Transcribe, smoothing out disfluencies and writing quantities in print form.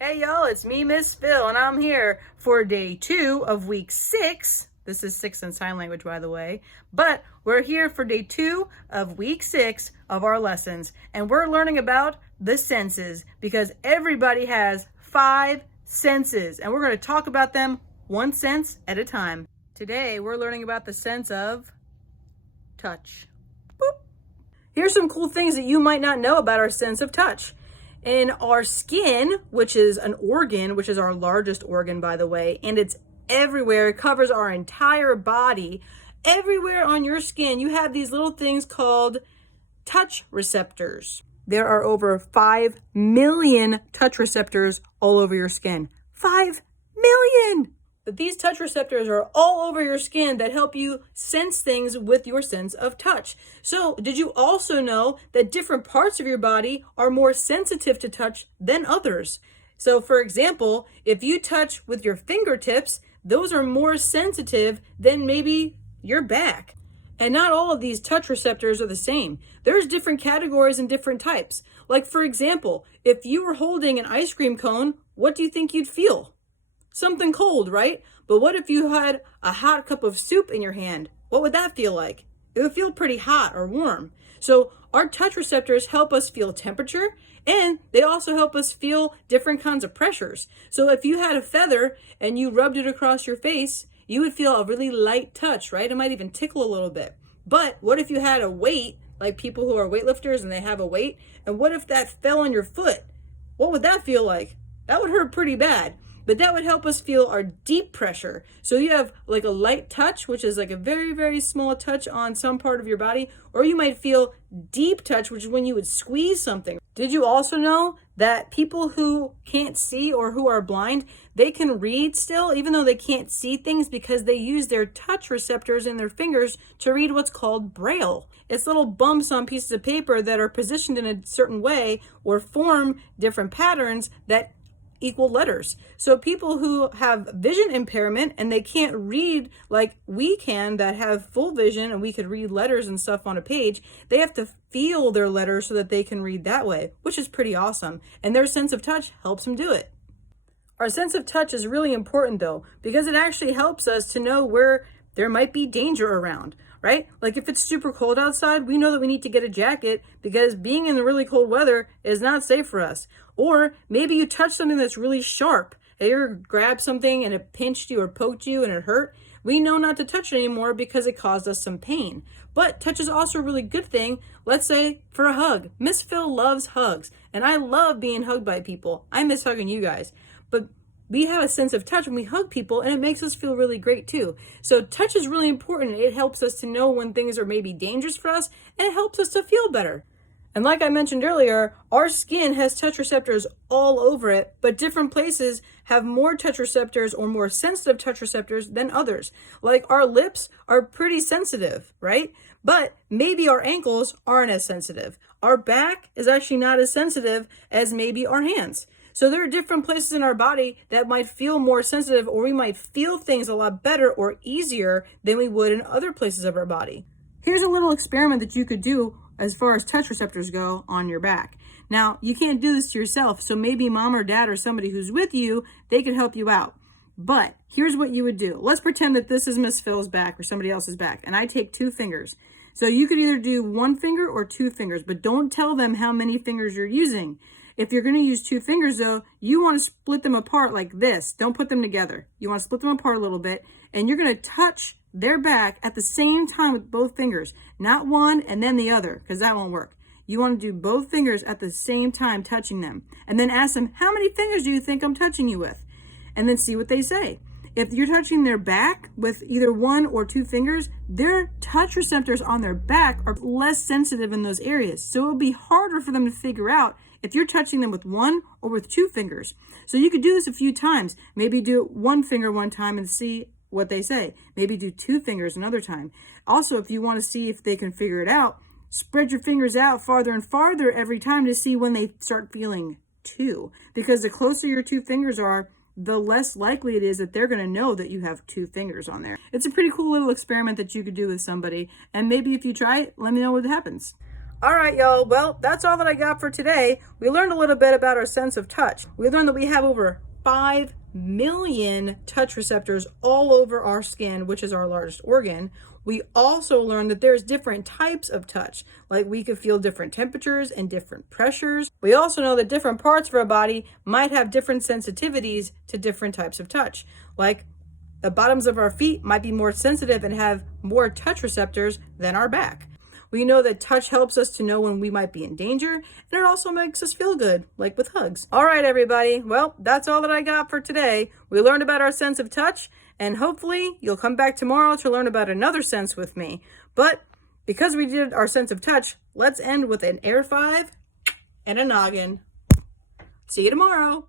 Hey y'all, it's me, Miss Phil, and I'm here for day 2 of week 6. This is 6 in sign language, by the way. But we're here for day 2 of week 6 of our lessons, and we're learning about the senses because everybody has 5 senses, and we're going to talk about them one sense at a time. Today, we're learning about the sense of touch. Boop. Here's some cool things that you might not know about our sense of touch. In our skin, which is an organ, which is our largest organ, by the way, and it's everywhere, it covers our entire body. Everywhere on your skin, you have these little things called touch receptors. There are over 5 million touch receptors all over your skin. 5 million! But these touch receptors are all over your skin that help you sense things with your sense of touch. So, did you also know that different parts of your body are more sensitive to touch than others? So, for example, if you touch with your fingertips, those are more sensitive than maybe your back. And not all of these touch receptors are the same. There's different categories and different types. Like, for example, if you were holding an ice cream cone, what do you think you'd feel? Something cold, right? But what if you had a hot cup of soup in your hand? What would that feel like? It would feel pretty hot or warm. So our touch receptors help us feel temperature, and they also help us feel different kinds of pressures. So if you had a feather and you rubbed it across your face, you would feel a really light touch, right? It might even tickle a little bit. But what if you had a weight, like people who are weightlifters and they have a weight, and what if that fell on your foot? What would that feel like? That would hurt pretty bad. But that would help us feel our deep pressure. So you have like a light touch, which is like a very, very small touch on some part of your body, or you might feel deep touch, which is when you would squeeze something. Did you also know that people who can't see or who are blind, they can read still, even though they can't see things, because they use their touch receptors in their fingers to read what's called Braille. It's little bumps on pieces of paper that are positioned in a certain way or form different patterns that equal letters. So people who have vision impairment and they can't read like we can that have full vision and we could read letters and stuff on a page, they have to feel their letters so that they can read that way, which is pretty awesome. And their sense of touch helps them do it. Our sense of touch is really important though, because it actually helps us to know where there might be danger around, right? Like if it's super cold outside, we know that we need to get a jacket because being in the really cold weather is not safe for us. Or maybe you touch something that's really sharp. Have you ever grabbed something and it pinched you or poked you and it hurt? We know not to touch it anymore because it caused us some pain. But touch is also a really good thing. Let's say for a hug. Miss Phil loves hugs, and I love being hugged by people. I miss hugging you guys. But we have a sense of touch when we hug people, and it makes us feel really great too. So touch is really important. It helps us to know when things are maybe dangerous for us, and it helps us to feel better. And like I mentioned earlier, our skin has touch receptors all over it, but different places have more touch receptors or more sensitive touch receptors than others. Like our lips are pretty sensitive, right? But maybe our ankles aren't as sensitive. Our back is actually not as sensitive as maybe our hands. So there are different places in our body that might feel more sensitive, or we might feel things a lot better or easier than we would in other places of our body. Here's a little experiment that you could do as far as touch receptors go on your back. Now, you can't do this to yourself, so maybe mom or dad or somebody who's with you, they could help you out. But here's what you would do. Let's pretend that this is Miss Phil's back or somebody else's back, and I take 2 fingers. So you could either do 1 finger or 2 fingers, but don't tell them how many fingers you're using. If you're going to use 2 fingers, though, you want to split them apart like this. Don't put them together. You want to split them apart a little bit, and you're going to touch their back at the same time with both fingers. Not one and then the other, because that won't work. You want to do both fingers at the same time touching them. And then ask them, how many fingers do you think I'm touching you with? And then see what they say. If you're touching their back with either 1 or 2 fingers, their touch receptors on their back are less sensitive in those areas. So it'll be harder for them to figure out if you're touching them with 1 or with 2 fingers. So you could do this a few times. Maybe do 1 finger one time and see what they say. Maybe do 2 fingers another time. Also, if you want to see if they can figure it out, spread your fingers out farther and farther every time to see when they start feeling 2. Because the closer your 2 fingers are, the less likely it is that they're going to know that you have 2 fingers on there. It's a pretty cool little experiment that you could do with somebody. And maybe if you try it, let me know what happens. All right, y'all. Well, that's all that I got for today. We learned a little bit about our sense of touch. We learned that we have over 5 million touch receptors all over our skin, which is our largest organ. We also learned that there's different types of touch, like we could feel different temperatures and different pressures. We also know that different parts of our body might have different sensitivities to different types of touch, like the bottoms of our feet might be more sensitive and have more touch receptors than our back. We know that touch helps us to know when we might be in danger, and it also makes us feel good, like with hugs. All right, everybody. Well, that's all that I got for today. We learned about our sense of touch, and hopefully you'll come back tomorrow to learn about another sense with me. But because we did our sense of touch, let's end with an air 5 and a noggin. See you tomorrow.